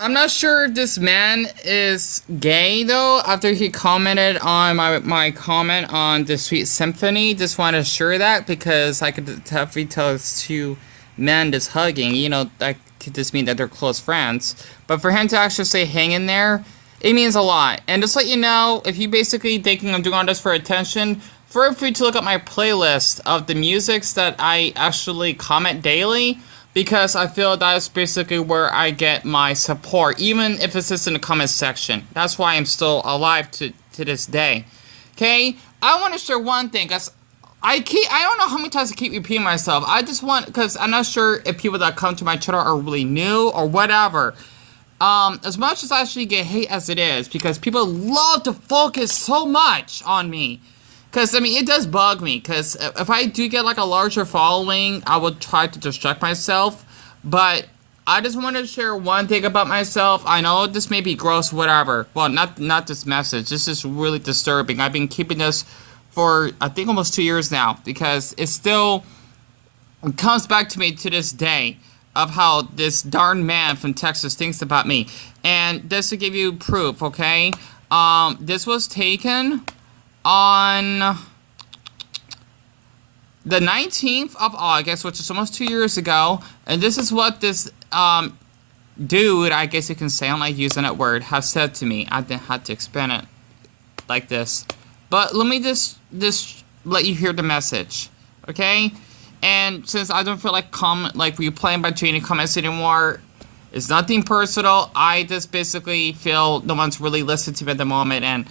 I'm not sure if this man is gay though. After he commented on my comment on the Sweet Symphony, just want to assure that because I could definitely tell it's two men just hugging. That could just mean that they're close friends. But for him to actually say "hang in there," it means a lot. And just let you know, if you basically thinking I'm doing all this for attention, feel free to look at my playlist of the musics that I actually comment daily because I feel that's basically where I get my support, even if it's just in the comment section. That's why I'm still alive to this day. Okay? I want to share one thing, because I don't know how many times I keep repeating myself. I just want, because I'm not sure if people that come to my channel are really new or whatever. As much as I actually get hate as it is, because people love to focus so much on me. Because, I mean, it does bug me, because if I do get, like, a larger following, I would try to distract myself, but I just want to share one thing about myself. I know this may be gross, whatever. Well, not this message. This is really disturbing. I've been keeping this for, I think, almost 2 years now, because it still comes back to me to this day of how this darn man from Texas thinks about me. And just to give you proof, okay? This was taken on the 19th of August, which is almost 2 years ago, and this is what this dude, I guess you can say, I don't like using that word, has said to me. I didn't have to explain it like this, but let me just let you hear the message, okay? And since I don't feel like replaying by changing comments anymore, it's nothing personal. I just basically feel no one's really listening to me at the moment, and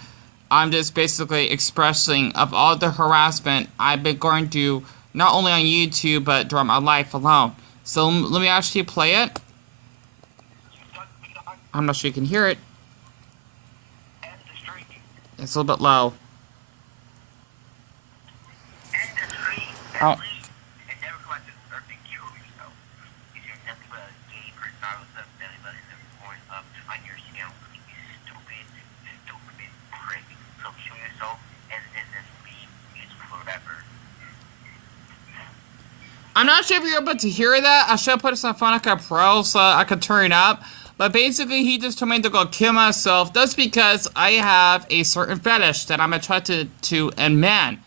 I'm just basically expressing of all the harassment I've been going through, not only on YouTube, but throughout my life alone. So let me actually play it. I'm not sure you can hear it. It's a little bit low. Oh. I'm not sure if you're able to hear that. I should have put this on Final Cut Pro so I could turn it up. But basically, he just told me to go kill myself. That's because I have a certain fetish that I'm attracted to in men.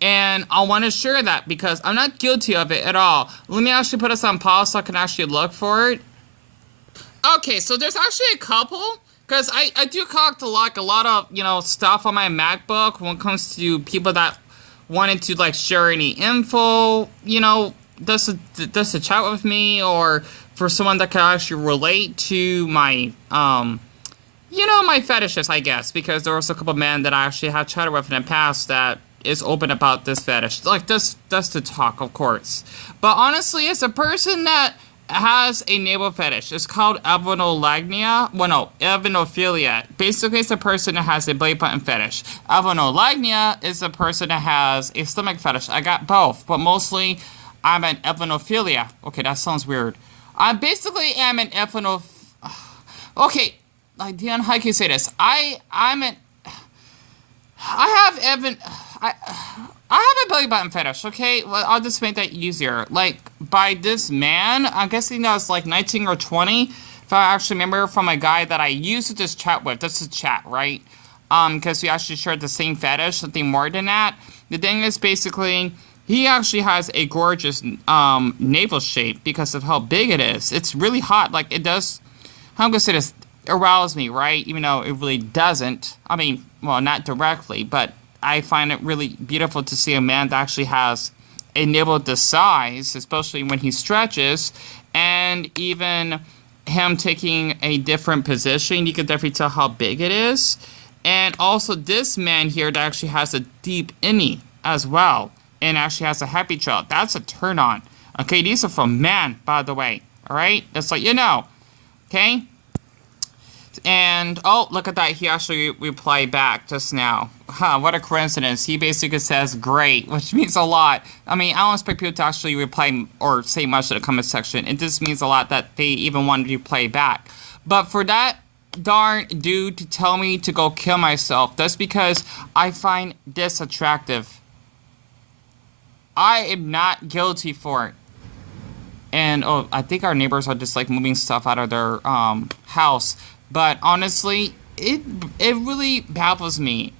And I want to share that because I'm not guilty of it at all. Let me actually put this on pause so I can actually look for it. Okay, so there's actually a couple. Because I do collect a lot of, stuff on my MacBook when it comes to people that wanted to like share any info, just to chat with me, or for someone that can actually relate to my my fetishes, I guess, because there was a couple men that I actually have chatted with in the past that is open about this fetish, like just to talk, of course. But honestly, it's a person that has a navel fetish. It's called evenolagnia. Well, no, evenophilia. Basically, it's a person that has a belly button fetish. Evenolagnia is a person that has a stomach fetish. I got both, but mostly I'm an evenophilia. Okay, that sounds weird. I basically am an Okay, like Dion, how can you say this? I have a belly button fetish, okay? Well, I'll just make that easier. Like, by this man, I'm guessing that was like 19 or 20, if I actually remember, from a guy that I used to just chat with. That's a chat, right? Because we actually shared the same fetish, something more than that. The thing is, basically, he actually has a gorgeous navel shape because of how big it is. It's really hot. Like, it does, I'm gonna say this, arouse me, right? Even though it really doesn't. I mean, well, not directly, but I find it really beautiful to see a man that actually has a navel this size, especially when he stretches, and even him taking a different position. You can definitely tell how big it is. And also this man here that actually has a deep innie as well, and actually has a happy trail. That's a turn on. Okay, these are from men, by the way. All right, just like you know. Okay. And, oh, look at that. He actually replied back just now. Huh, what a coincidence. He basically says, great, which means a lot. I mean, I don't expect people to actually reply or say much in the comment section. It just means a lot that they even want to reply back. But for that darn dude to tell me to go kill myself, that's because I find this attractive. I am not guilty for it. And oh, I think our neighbors are just like moving stuff out of their house. But honestly, it really baffles me.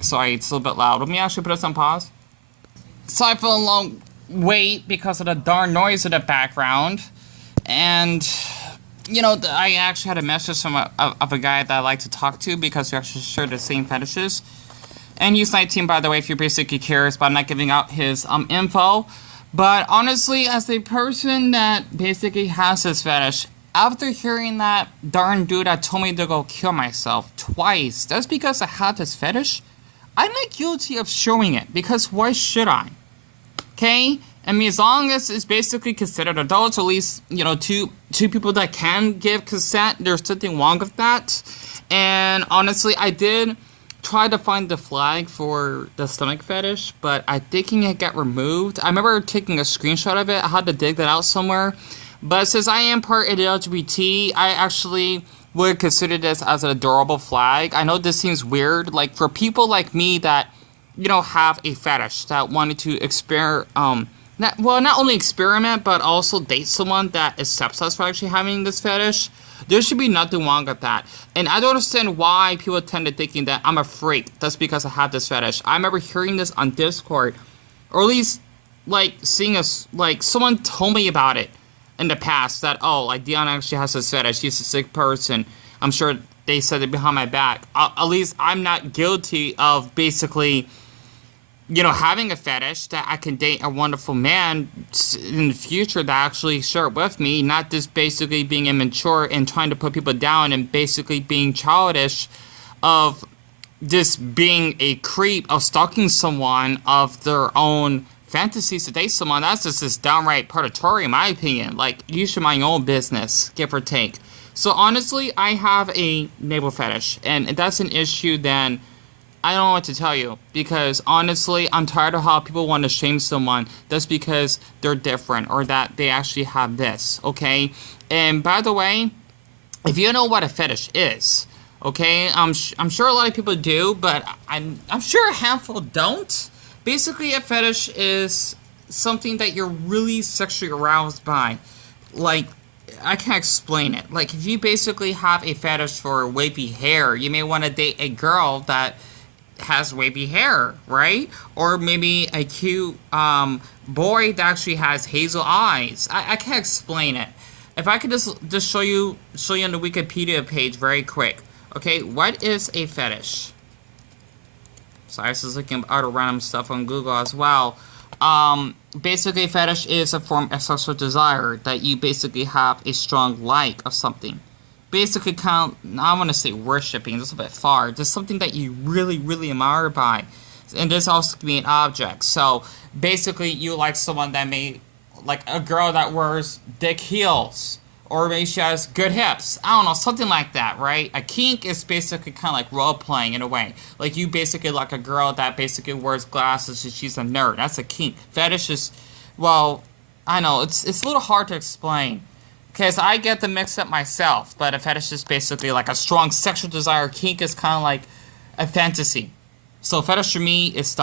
Sorry, it's a little bit loud. Let me actually put us on pause. So I feel a long wait because of the darn noise in the background. And, you know, I actually had a message from of a guy that I like to talk to because we actually share the same fetishes. And he's 19, by the way, if you're basically curious, but I'm not giving out his info. But honestly, as a person that basically has this fetish, after hearing that darn dude that told me to go kill myself twice, that's because I have this fetish, I'm not guilty of showing it, because why should I? Okay? I mean, as long as it's basically considered adults, or at least, you know, two people that can give consent, there's something wrong with that. And honestly, I did try to find the flag for the stomach fetish, but I think it got removed. I remember taking a screenshot of it. I had to dig that out somewhere. But since I am part of the LGBT, I actually would consider this as an adorable flag. I know this seems weird, like for people like me that, you know, have a fetish, that wanted to not only experiment, but also date someone that accepts us for actually having this fetish. There should be nothing wrong with that. And I don't understand why people tend to thinking that I'm a freak. That's because I have this fetish. I remember hearing this on Discord, or at least, like, seeing us, like, someone told me about it in the past, that, oh, like, Dion actually has this fetish. She's a sick person. I'm sure they said it behind my back. At least I'm not guilty of basically, you know, having a fetish that I can date a wonderful man in the future that actually share it with me, not just basically being immature and trying to put people down and basically being childish of just being a creep of stalking someone of their own fantasies to date someone. That's just downright predatory in my opinion. Like, you should mind your own business, give or take. So honestly, I have a navel fetish, and if that's an issue, then I don't know what to tell you, because honestly, I'm tired of how people want to shame someone just because they're different or that they actually have this, okay? And by the way, if you know what a fetish is, okay, I'm sure a lot of people do, but I'm sure a handful don't. Basically, a fetish is something that you're really sexually aroused by. Like, I can't explain it. Like, if you basically have a fetish for wavy hair, you may want to date a girl that has wavy hair, right? Or maybe a cute boy that actually has hazel eyes. I can't explain it. If I could just show you on the Wikipedia page very quick. Okay, what is a fetish? So I was just looking at random stuff on Google as well. Basically, fetish is a form of sexual desire that you basically have a strong like of something. Basically, kind of, I want to say worshipping, just a bit far. Just something that you really, really admire by. And this also can be an object. So, basically, you like someone that may, like a girl that wears thick heels. Or maybe she has good hips. I don't know, something like that, right? A kink is basically kind of like role-playing in a way. Like, you basically like a girl that basically wears glasses and she's a nerd. That's a kink. Fetish is, well, I know, it's a little hard to explain. Because I get the mix up myself, but a fetish is basically like a strong sexual desire. Kink is kind of like a fantasy. So fetish for me is stomach.